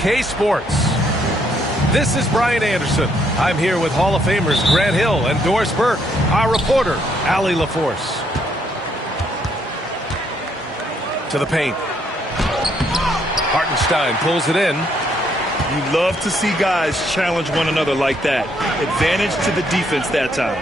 OK Sports. This is Brian Anderson. I'm here with Hall of Famers Grant Hill and Doris Burke, our reporter, Allie LaForce. To the paint. Hartenstein pulls it in. You love to see guys challenge one another like that. Advantage to the defense that time.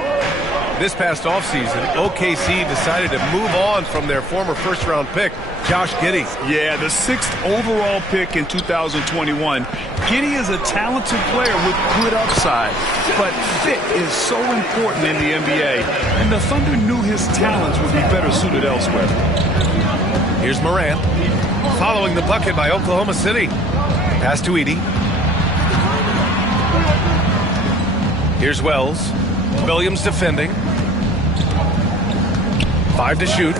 This past offseason, OKC decided to move on from their former first-round pick, Josh Giddey. Yeah, the 6th overall pick in 2021. Giddey is a talented player with good upside, but fit is so important in the NBA, and the Thunder knew his talents would be better suited elsewhere. Here's Morant, following the bucket by Oklahoma City. Pass to Edey. Here's Wells. Williams defending. 5 to shoot.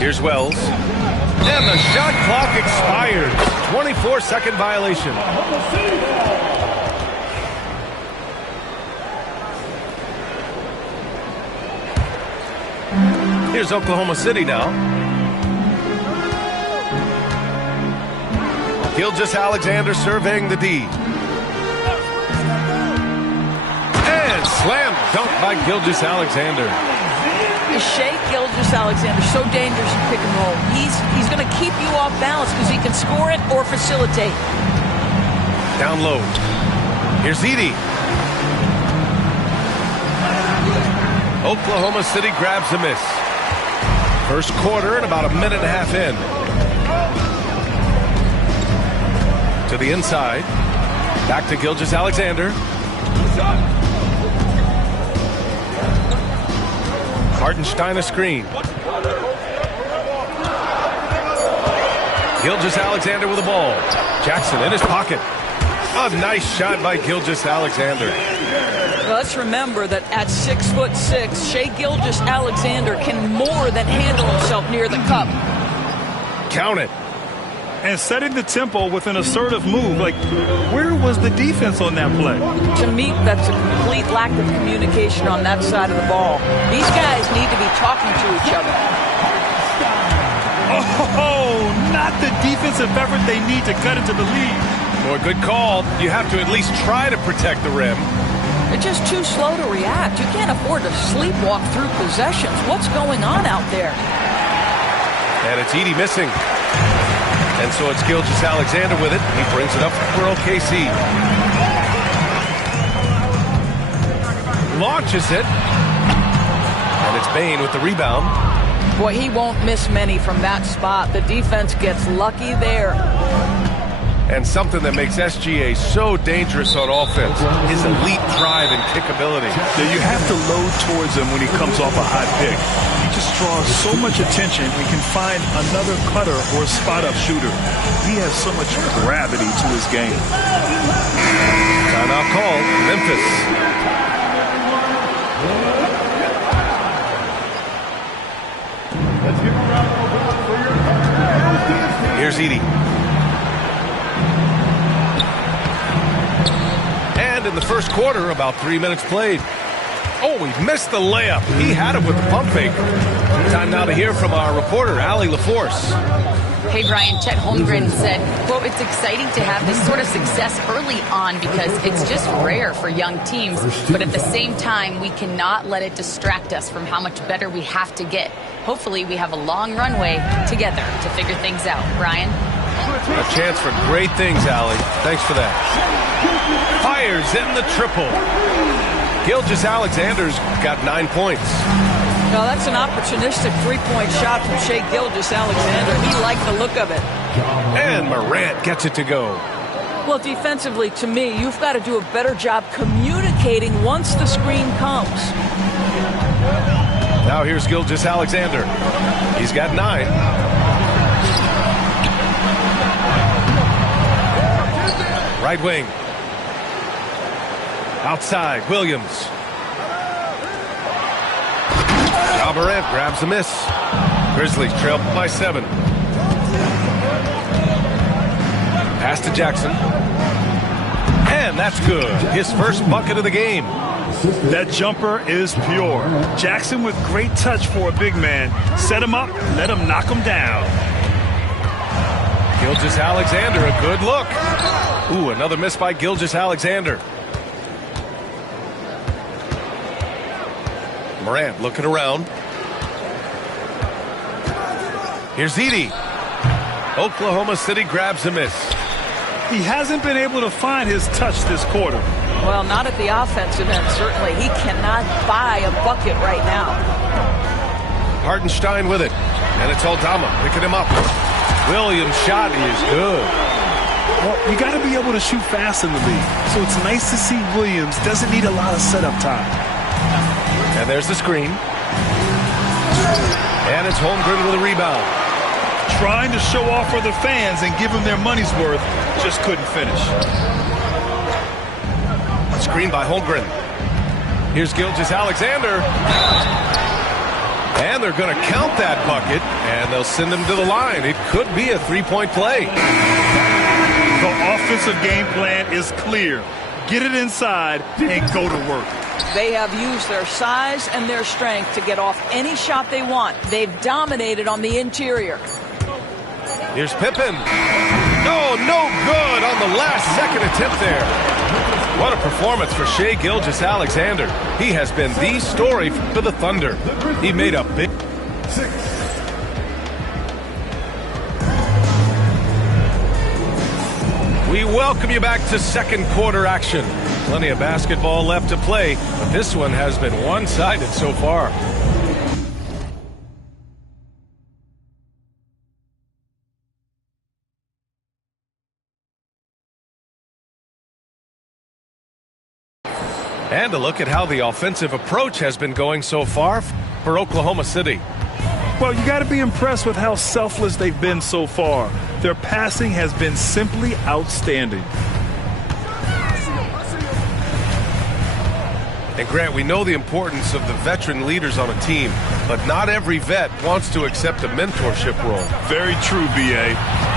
Here's Wells. And the shot clock expires. 24-second violation. Here's Oklahoma City now. Gilgeous-Alexander surveying the D. And slam dunk by Gilgeous-Alexander. Shai Gilgeous-Alexander, so dangerous in pick and roll. He's going to keep you off balance because he can score it or facilitate. Down low. Here's Edey. Oklahoma City grabs a miss. First quarter and about a minute and a half in. To the inside. Back to Gilgeous-Alexander. Hartenstein a screen. Gilgeous-Alexander with the ball. Jackson in his pocket. A nice shot by Gilgeous-Alexander. Well, let's remember that at 6'6", Shai Gilgeous-Alexander can more than handle himself near the cup. Count it. And setting the tempo with an assertive move. Like, where was the defense on that play? To me, that's a complete lack of communication on that side of the ball. These guys need to be talking to each other. Oh, not the defensive effort they need to cut into the lead. Boy, good call. You have to at least try to protect the rim. They're just too slow to react. You can't afford to sleepwalk through possessions. What's going on out there? And it's Edey missing. And so it's Gilgeous-Alexander with it. He brings it up for OKC. Launches it. And it's Bane with the rebound. Boy, he won't miss many from that spot. The defense gets lucky there. And something that makes SGA so dangerous on offense is elite drive and kickability. Yeah, you have to load towards him when he comes off a hot pick. He just draws so much attention and can find another cutter or spot-up shooter. He has so much gravity to his game. Timeout call, Memphis. Here's Edey. In the first quarter, about 3 minutes played. Oh, he missed the layup. He had it with the pump fake. Time now to hear from our reporter, Allie LaForce. Hey, Brian, Chet Holmgren said, quote, it's exciting to have this sort of success early on because it's just rare for young teams. But at the same time, we cannot let it distract us from how much better we have to get. Hopefully, we have a long runway together to figure things out. Brian? A chance for great things, Allie. Thanks for that. Fires in the triple. Gilgeous-Alexander's got 9 points. No, that's an opportunistic three-point shot from Shai Gilgeous-Alexander. He liked the look of it. And Morant gets it to go. Well, defensively, to me, you've got to do a better job communicating once the screen comes. Now here's Gilgeous-Alexander. He's got 9. Right wing. Outside, Williams. Ja Morant grabs the miss. Grizzlies trail by 7. Pass to Jackson. And that's good. His first bucket of the game. That jumper is pure. Jackson with great touch for a big man. Set him up, let him knock him down. Gilgeous-Alexander, a good look. Ooh, another miss by Gilgeous-Alexander. Morant looking around. Here's Edey. Oklahoma City grabs a miss. He hasn't been able to find his touch this quarter. Well, not at the offensive end, certainly. He cannot buy a bucket right now. Hartenstein with it. And it's Aldama picking him up. Williams' shot is good. Well, you got to be able to shoot fast in the league. So it's nice to see Williams doesn't need a lot of setup time. And there's the screen. And it's Holmgren with a rebound. Trying to show off for the fans and give them their money's worth, just couldn't finish. Screen by Holmgren. Here's Gilgeous-Alexander. And they're going to count that bucket, and they'll send him to the line. It could be a three-point play. The offensive game plan is clear. Get it inside and go to work. They have used their size and their strength to get off any shot they want. They've dominated on the interior. Here's Pippen. Oh, no good on the last-second attempt there. What a performance for Shai Gilgeous-Alexander. He has been the story for the Thunder. He made a big... We welcome you back to second quarter action. Plenty of basketball left to play, but this one has been one-sided so far. And a look at how the offensive approach has been going so far for Oklahoma City. Well, you got to be impressed with how selfless they've been so far. Their passing has been simply outstanding. And Grant, we know the importance of the veteran leaders on a team, but not every vet wants to accept a mentorship role. Very true, B.A.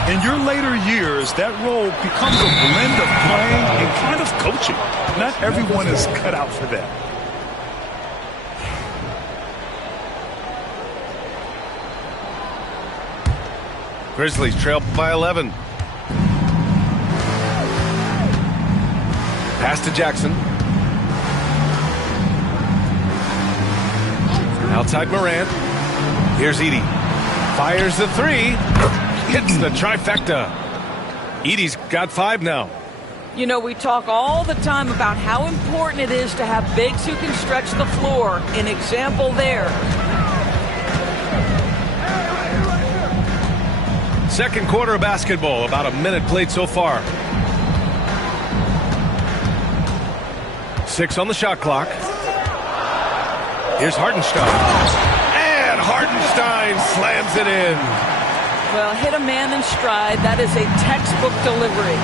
In your later years, that role becomes a blend of playing and kind of coaching. Not everyone is cut out for that. Grizzlies trail by 11. Pass to Jackson. Outside Morant. Here's Edey. Fires the three. Hits the trifecta. Edey's got 5 now. You know, we talk all the time about how important it is to have bigs who can stretch the floor. An example there. Second quarter of basketball. About a minute played so far. 6 on the shot clock. Here's Hartenstein. And Hartenstein slams it in. Well, hit a man in stride. That is a textbook delivery.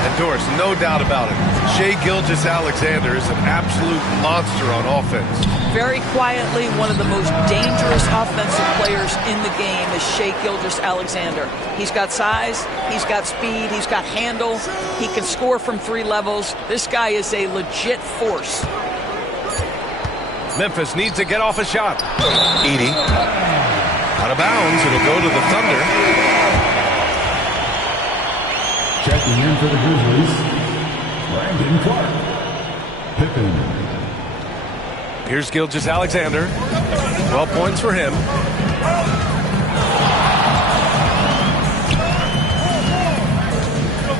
And Doris, no doubt about it, Shai Gilgeous-Alexander is an absolute monster on offense. Very quietly, one of the most dangerous offensive players in the game is Shai Gilgeous-Alexander. He's got size, he's got speed, he's got handle, he can score from 3 levels. This guy is a legit force. Memphis needs to get off a shot. Edey. Out of bounds, it'll go to the Thunder. Checking in for the Grizzlies, Brandon Clark. Pippen. Here's Gilgeous-Alexander. 12 points for him.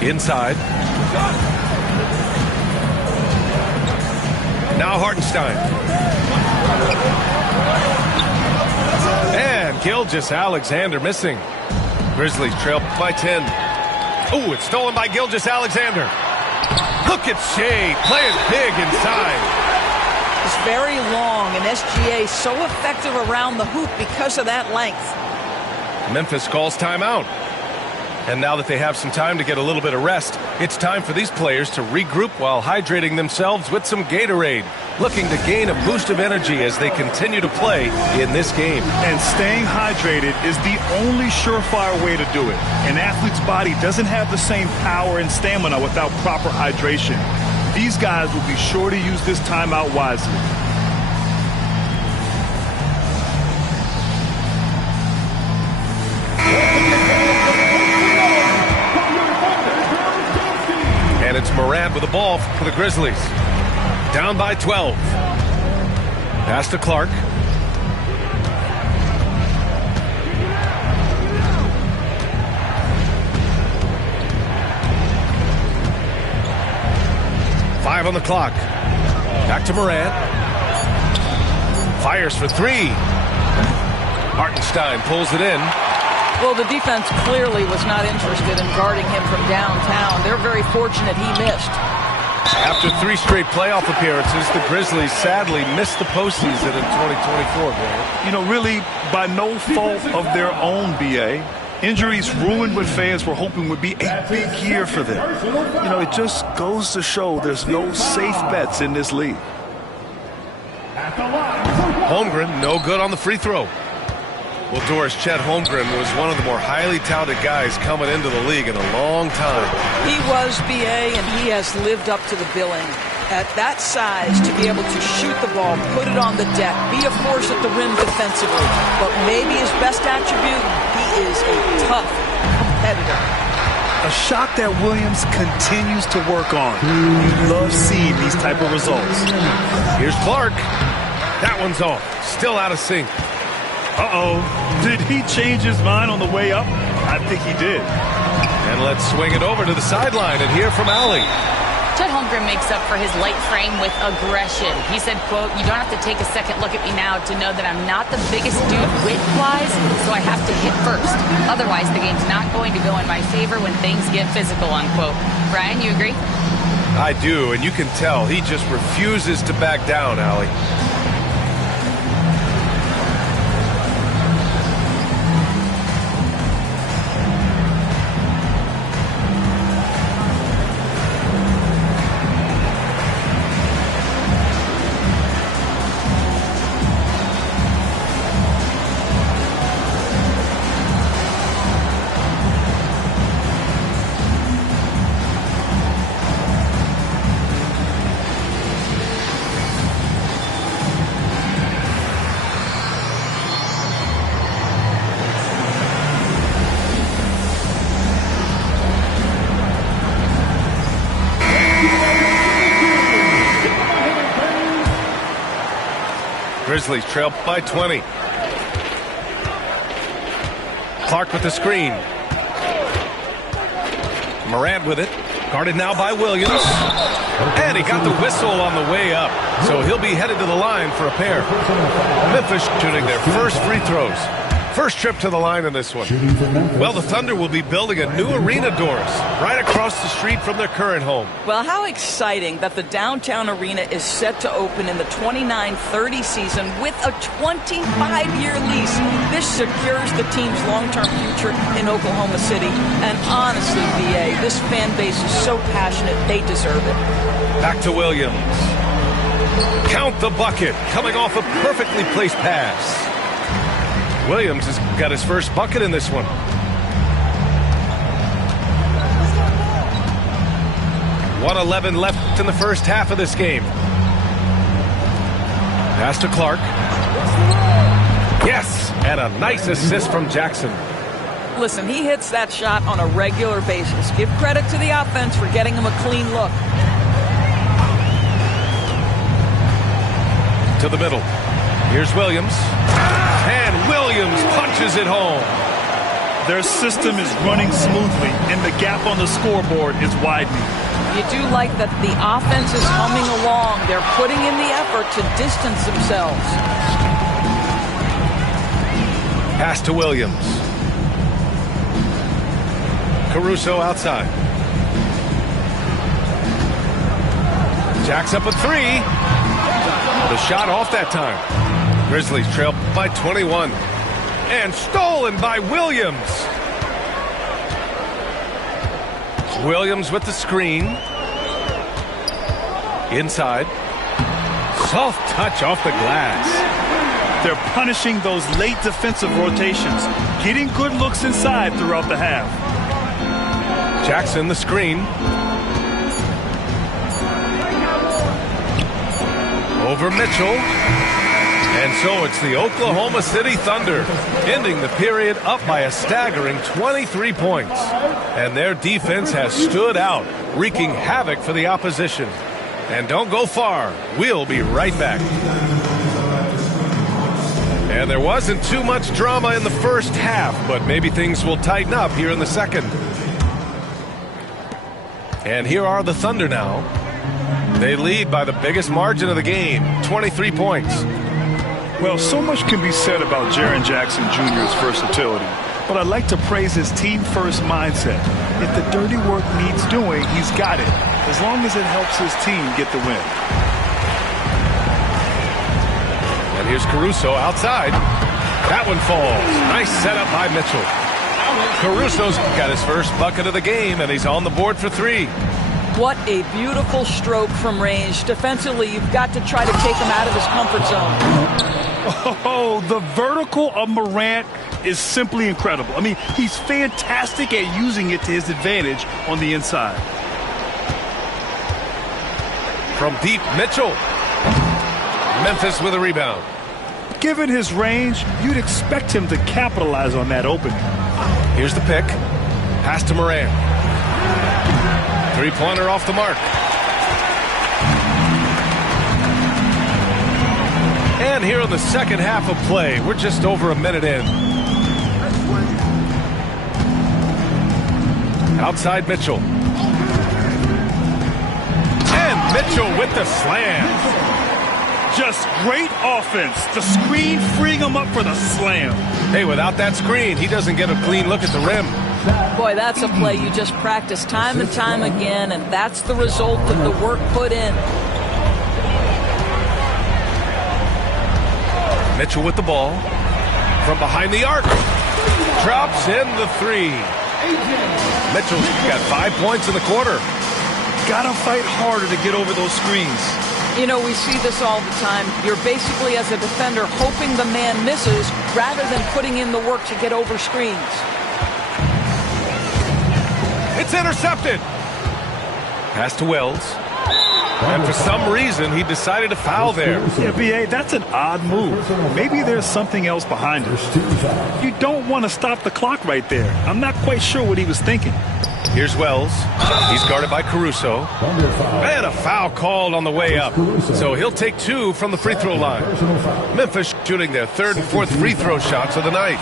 Inside. Now Hartenstein. And Gilgeous-Alexander missing. Grizzlies trail by 10. Oh, it's stolen by Gilgeous-Alexander. Look at Shai playing big inside. It's very long, and SGA so effective around the hoop because of that length. Memphis calls timeout. And now that they have some time to get a little bit of rest, it's time for these players to regroup while hydrating themselves with some Gatorade, looking to gain a boost of energy as they continue to play in this game. And staying hydrated is the only surefire way to do it. An athlete's body doesn't have the same power and stamina without proper hydration. These guys will be sure to use this timeout wisely. it's Morant with the ball for the Grizzlies. Down by 12. Pass to Clark. Five on the clock. Back to Morant. Fires for three. Hartenstein pulls it in. Well, the defense clearly was not interested in guarding him from downtown. They're very fortunate he missed. After 3 straight playoff appearances, the Grizzlies sadly missed the postseason in 2024, man. You know, really, by no fault of their own, B.A., injuries ruined what fans were hoping would be a big year for them. You know, it just goes to show there's no safe bets in this league. Holmgren, no good on the free throw. Well, Doris, Chet Holmgren was one of the more highly touted guys coming into the league in a long time. He was, B.A., and he has lived up to the billing. At that size, to be able to shoot the ball, put it on the deck, be a force at the rim defensively. But maybe his best attribute, he is a tough competitor. A shot that Williams continues to work on. You love seeing these type of results. Here's Clark. That one's off. Still out of sync. Uh-oh. Did he change his mind on the way up? I think he did. And let's swing it over to the sideline and hear from Allie. Chet Holmgren makes up for his light frame with aggression. He said, quote, "You don't have to take a second look at me now to know that I'm not the biggest dude width-wise, so I have to hit first. Otherwise, the game's not going to go in my favor when things get physical," unquote. Brian, you agree? I do, and you can tell he just refuses to back down, Allie. Grizzlies trail by 20. Clark with the screen. Morant with it. Guarded now by Williams. And he got the whistle on the way up. So he'll be headed to the line for a pair. Memphis shooting their first free throws. First trip to the line in this one. Well, the Thunder will be building a new arena, Doris, right across the street from their current home. Well, how exciting that the downtown arena is set to open in the 29-30 season with a 25-year lease. This secures the team's long-term future in Oklahoma City. And honestly, B.A., this fan base is so passionate, they deserve it. Back to Williams. Count the bucket, coming off a perfectly placed pass. Williams has got his first bucket in this one. .111 left in the first half of this game. Pass to Clark. Yes, and a nice assist from Jackson. Listen, he hits that shot on a regular basis. Give credit to the offense for getting him a clean look. To the middle. Here's Williams. And Williams punches it home. Their system is running smoothly, and the gap on the scoreboard is widening. You do like that the offense is humming along. They're putting in the effort to distance themselves. Pass to Williams. Caruso outside. Jacks up a three. The shot off that time. Grizzlies trail by 21. And stolen by Williams. Williams with the screen. Inside. Soft touch off the glass. They're punishing those late defensive rotations, getting good looks inside throughout the half. Jackson the screen. Over Mitchell. And so it's the Oklahoma City Thunder ending the period up by a staggering 23 points. And their defense has stood out, wreaking havoc for the opposition. And don't go far. We'll be right back. And there wasn't too much drama in the first half, but maybe things will tighten up here in the second. And here are the Thunder now. They lead by the biggest margin of the game, 23 points. Well, so much can be said about Jaren Jackson Jr.'s versatility, but I'd like to praise his team-first mindset. If the dirty work needs doing, he's got it, as long as it helps his team get the win. And here's Caruso outside. That one falls. Nice setup by Mitchell. Caruso's got his first bucket of the game, and he's on the board for 3. What a beautiful stroke from range. Defensively, you've got to try to take him out of his comfort zone. Oh, the vertical of Morant is simply incredible. I mean, he's fantastic at using it to his advantage on the inside. From deep, Mitchell. Memphis with a rebound. Given his range, you'd expect him to capitalize on that opening. Here's the pick. Pass to Morant. Three-pointer off the mark. And here in the second half of play, we're just over a minute in. Outside Mitchell. And Mitchell with the slam. Just great offense. The screen freeing him up for the slam. Hey, without that screen, he doesn't get a clean look at the rim. Boy, that's a play you just practice time and time again, and that's the result of the work put in. Mitchell with the ball. From behind the arc. Drops in the 3. Mitchell's got 5 points in the quarter. Gotta fight harder to get over those screens. You know, we see this all the time. You're basically, as a defender, hoping the man misses rather than putting in the work to get over screens. It's intercepted. Pass to Wells. And for some reason, he decided to foul there. Yeah, B.A., that's an odd move. Maybe there's something else behind it. You don't want to stop the clock right there. I'm not quite sure what he was thinking. Here's Wells. He's guarded by Caruso. And a foul called on the way up. So he'll take 2 from the free throw line. Memphis shooting their 3rd and 4th free throw shots of the night.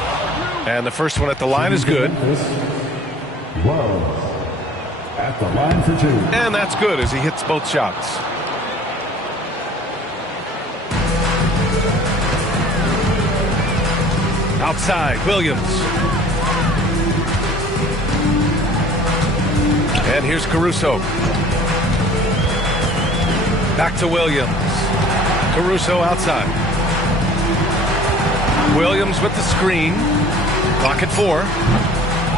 And the first one at the line is good. Wells at the line for 2. And that's good as he hits both shots. Outside, Williams. And here's Caruso. Back to Williams. Caruso outside. Williams with the screen. Clock at 4.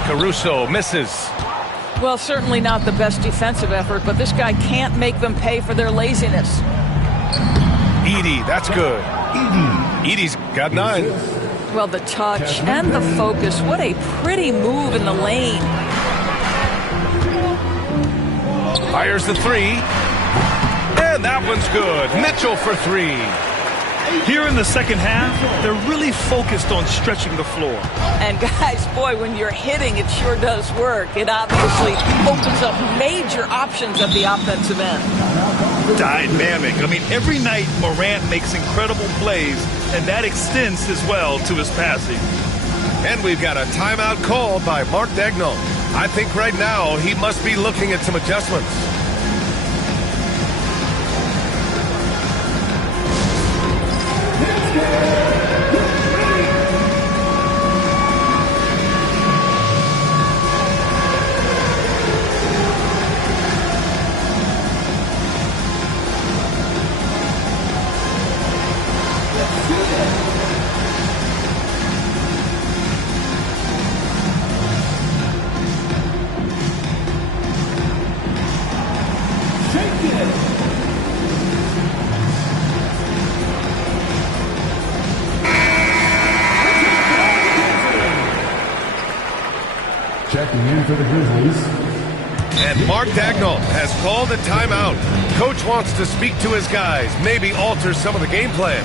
Caruso misses. Well, certainly not the best defensive effort, but this guy can't make them pay for their laziness. Edey, that's good. Edey's got 9. Well, the touch and the focus. What a pretty move in the lane. Fires the 3. And that one's good. Mitchell for 3. Here in the second half, they're really focused on stretching the floor. And guys, boy, when you're hitting, it sure does work. It obviously opens up major options at the offensive end. Dynamic. I mean, every night Morant makes incredible plays, and that extends as well to his passing. And we've got a timeout called by Mark Daigneault. I think right now he must be looking at some adjustments. Checking in for the Grizzlies. And Mark Daigneault has called a timeout. Coach wants to speak to his guys, maybe alter some of the game plan.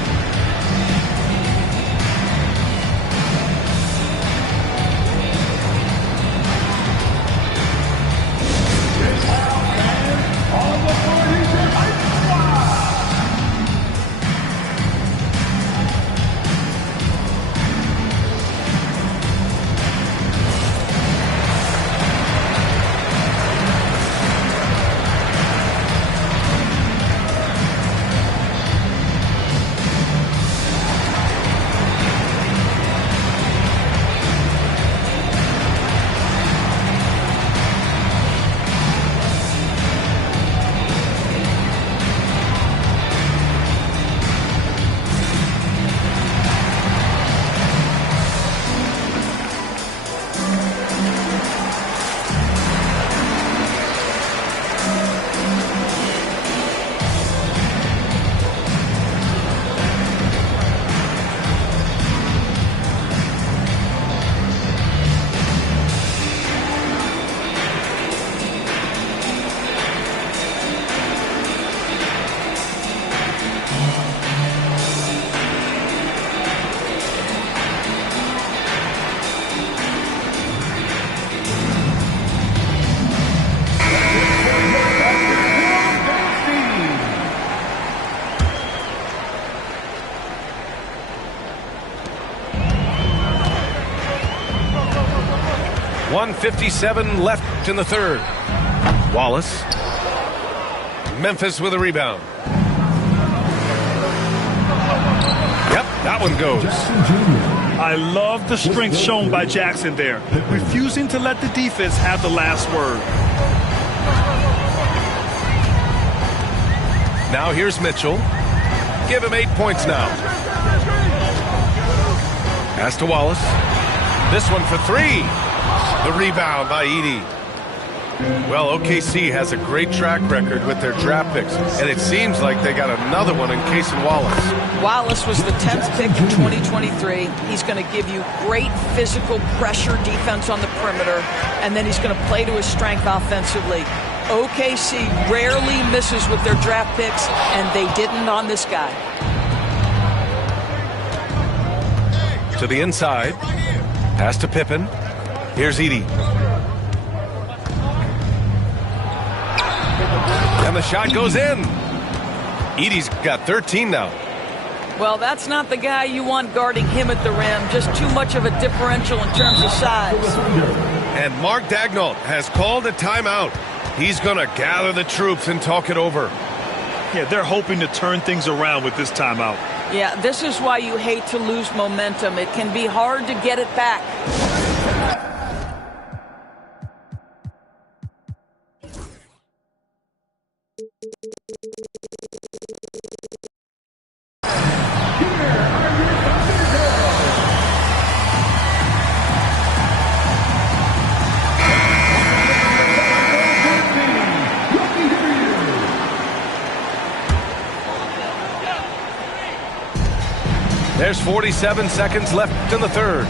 1:57 left in the third. Wallace. Memphis with a rebound. Yep, that one goes. I love the strength shown by Jackson there, refusing to let the defense have the last word. Now here's Mitchell. Give him 8 points now. Pass to Wallace. This one for 3. The rebound by Edey. Well, OKC has a great track record with their draft picks, and it seems like they got another one in Cason Wallace. Wallace was the 10th pick in 2023. He's going to give you great physical pressure defense on the perimeter, and then he's going to play to his strength offensively. OKC rarely misses with their draft picks, and they didn't on this guy. To the inside. Pass to Pippen. Here's Edey. And the shot goes in. Edey's got 13 now. Well, that's not the guy you want guarding him at the rim. Just too much of a differential in terms of size. And Mark Daigneault has called a timeout. He's going to gather the troops and talk it over. Yeah, they're hoping to turn things around with this timeout. Yeah, this is why you hate to lose momentum. It can be hard to get it back. There's 47 seconds left in the third.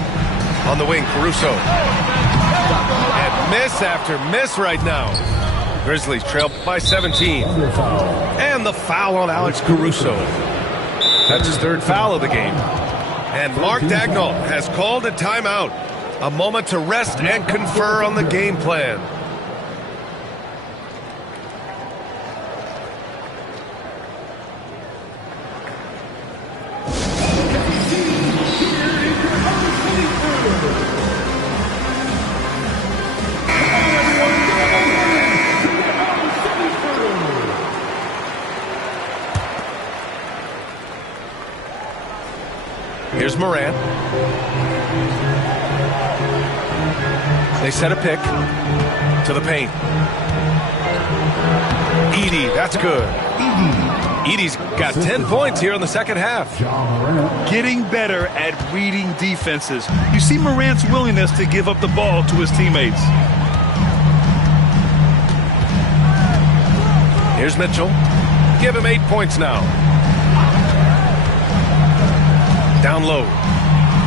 On the wing, Caruso. And miss after miss right now. Grizzlies trail by 17. And the foul on Alex Caruso. That's his third foul of the game. And Mark Daigneault has called a timeout. A moment to rest and confer on the game plan. Here's Morant. They set a pick to the paint. Edey, that's good. Edey's got 10 points here in the second half. Getting better at reading defenses. You see Morant's willingness to give up the ball to his teammates. Here's Mitchell. Give him 8 points now. Down low.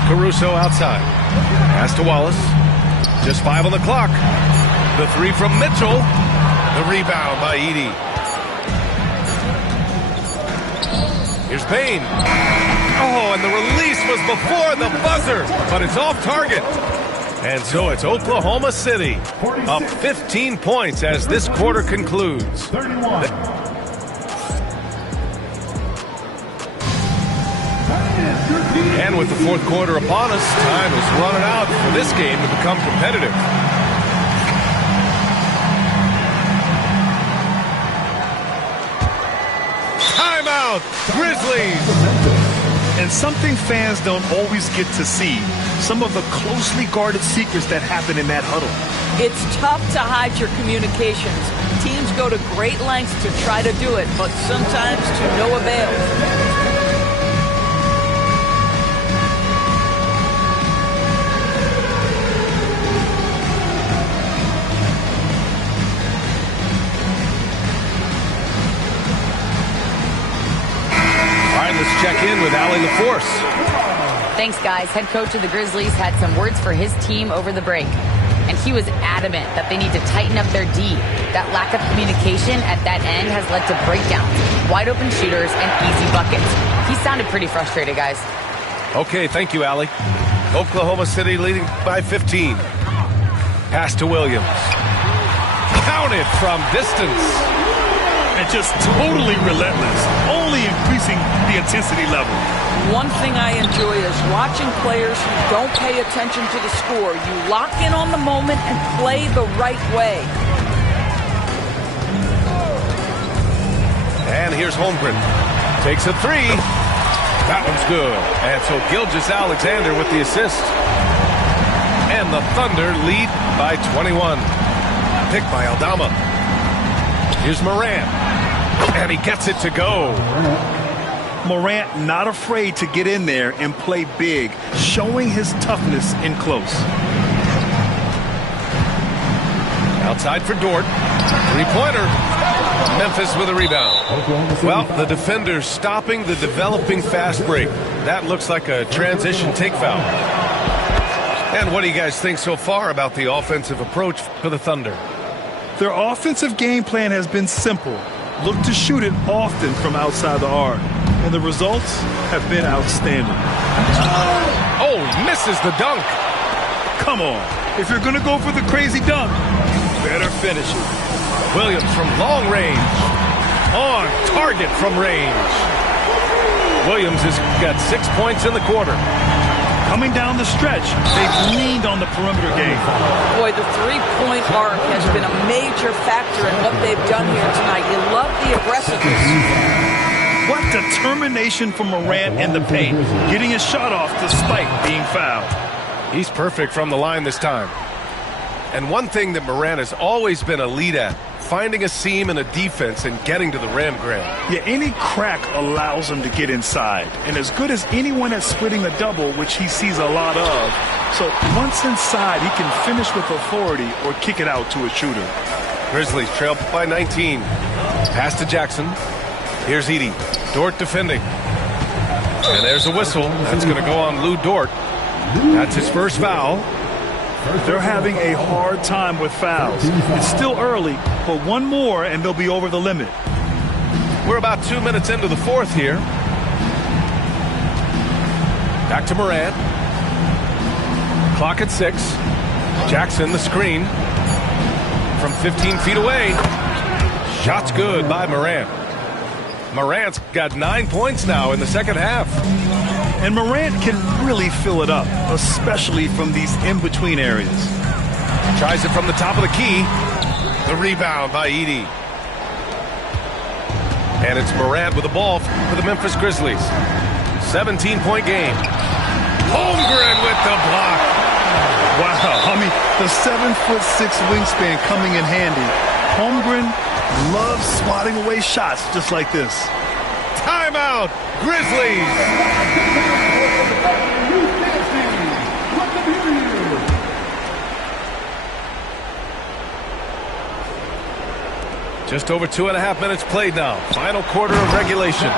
Caruso outside. Pass to Wallace. Just 5 on the clock. The 3 from Mitchell. The rebound by Edey. Here's Payne. Oh, and the release was before the buzzer, but it's off target. And so it's Oklahoma City up 15 points as this quarter concludes. 31. And with the fourth quarter upon us, time is running out for this game to become competitive. Timeout, Grizzlies! And something fans don't always get to see, some of the closely guarded secrets that happen in that huddle. It's tough to hide your communications. Teams go to great lengths to try to do it, but sometimes to no avail. Let's check in with Allie LaForce. Thanks, guys. Head coach of the Grizzlies had some words for his team over the break. And he was adamant that they need to tighten up their D. That lack of communication at that end has led to breakdowns, wide open shooters, and easy buckets. He sounded pretty frustrated, guys. Okay, thank you, Allie. Oklahoma City leading by 15. Pass to Williams. Counted from distance. and just totally relentless, only increasing the intensity level. One thing I enjoy is watching players who don't pay attention to the score. You lock in on the moment and play the right way. And here's Holmgren. Takes a three. That one's good. And so Gilgeous-Alexander with the assist. And the Thunder lead by 21. Picked by Aldama. Here's Morant. And he gets it to go. Morant not afraid to get in there and play big, showing his toughness in close. Outside for Dort. Three-pointer. Memphis with a rebound. Well, the defender's stopping the developing fast break. That looks like a transition take foul. And what do you guys think so far about the offensive approach for the Thunder? Their offensive game plan has been simple. Look to shoot it often from outside the arc. And the results have been outstanding. Oh, misses the dunk. Come on. If you're going to go for the crazy dunk, better finish it. Williams from long range. On target from range. Williams has got 6 points in the quarter. Coming down the stretch, they've leaned on the perimeter game. Boy, the three-point arc has been a major factor in what they've done here tonight. You love the aggressiveness. What determination from Morant in the paint, getting his shot off despite being fouled. He's perfect from the line this time. And one thing that Morant has always been elite at, finding a seam in a defense and getting to the rim, Grant. Yeah, any crack allows him to get inside. And as good as anyone at splitting a double, which he sees a lot of. So once inside, he can finish with authority or kick it out to a shooter. Grizzlies trail by 19. Pass to Jackson. Here's Edey. Dort defending. And there's a whistle. That's going to go on Lou Dort. That's his first foul. They're having a hard time with fouls. It's still early, but one more and they'll be over the limit. We're about 2 minutes into the fourth here. Back to Morant. Clock at 6. Jackson, the screen. From 15 feet away. Shot's good by Morant. Morant's got 9 points now in the second half. And Morant can really fill it up, especially from these in-between areas. Tries it from the top of the key. The rebound by Edey. And it's Morant with the ball for the Memphis Grizzlies. 17-point game. Holmgren with the block. Wow, I mean, the 7'6" wingspan coming in handy. Holmgren loves swatting away shots just like this. Timeout, Grizzlies. Just over 2.5 minutes played now. Final quarter of regulation.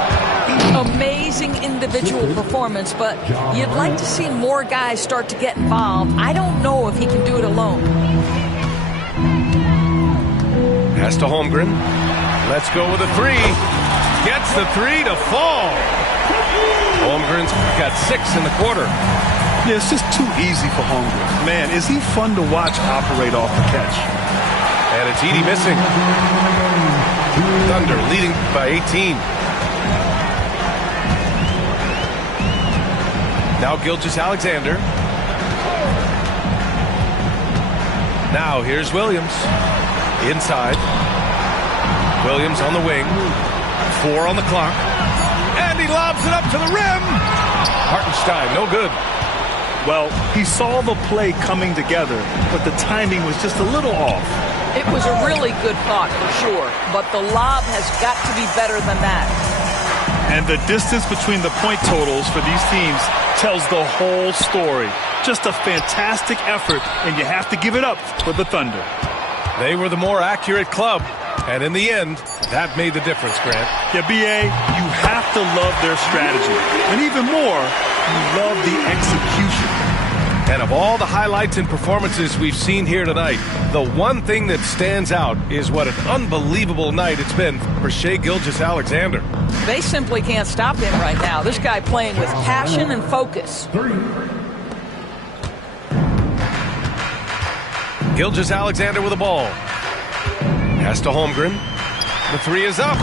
Amazing individual performance, but you'd like to see more guys start to get involved. I don't know if he can do it alone. Pass to Holmgren. Let's go with a three. Gets the three to fall. Holmgren's got 6 in the quarter. Yeah, it's just too easy for Holmgren. Man, is he fun to watch operate off the catch. And it's Edey missing. Thunder leading by 18. Now Gilgeous-Alexander. Now here's Williams. Inside. Williams on the wing. 4 on the clock. And he lobs it up to the rim. Hartenstein, no good. Well, he saw the play coming together, but the timing was just a little off. It was a really good thought for sure, but the lob has got to be better than that. And the distance between the point totals for these teams tells the whole story. Just a fantastic effort, and you have to give it up for the Thunder. They were the more accurate club, and in the end, that made the difference, Grant. Yeah, B.A., you have to love their strategy. And even more, you love the execution. And of all the highlights and performances we've seen here tonight, the one thing that stands out is what an unbelievable night it's been for Shai Gilgeous-Alexander. They simply can't stop him right now. This guy playing with passion and focus. Gilgeous-Alexander with the ball. Pass to Holmgren. The three is up.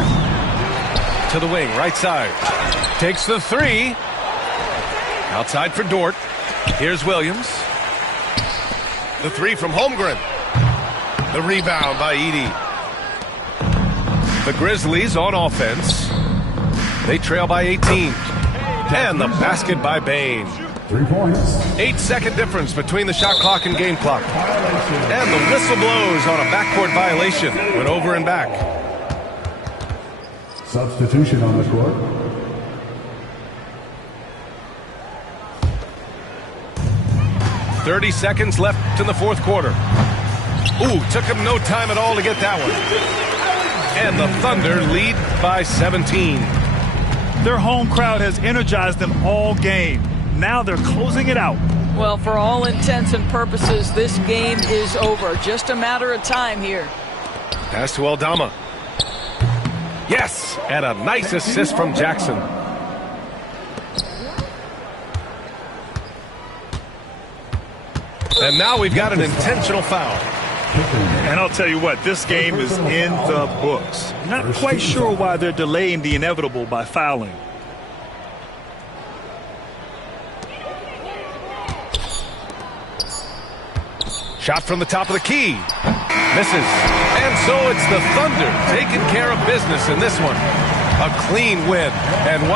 To the wing, right side. Takes the three. Outside for Dort. Here's Williams. The three from Holmgren. The rebound by Edey. The Grizzlies on offense. They trail by 18. And the basket by Bane. 3 points. 8-second difference between the shot clock and game clock. And the whistle blows on a backcourt violation. Went over and back. Substitution on the court. .30 seconds left in the fourth quarter. Ooh, took him no time at all to get that one. And the Thunder lead by 17. Their home crowd has energized them all game. Now they're closing it out. Well, for all intents and purposes, this game is over. Just a matter of time here. Pass to Aldama. Yes, and a nice assist from Jackson. And now we've got an intentional foul. And I'll tell you what, this game is in the books. Not quite sure why they're delaying the inevitable by fouling. Shot from the top of the key. Misses. And so it's the Thunder taking care of business in this one. A clean win. And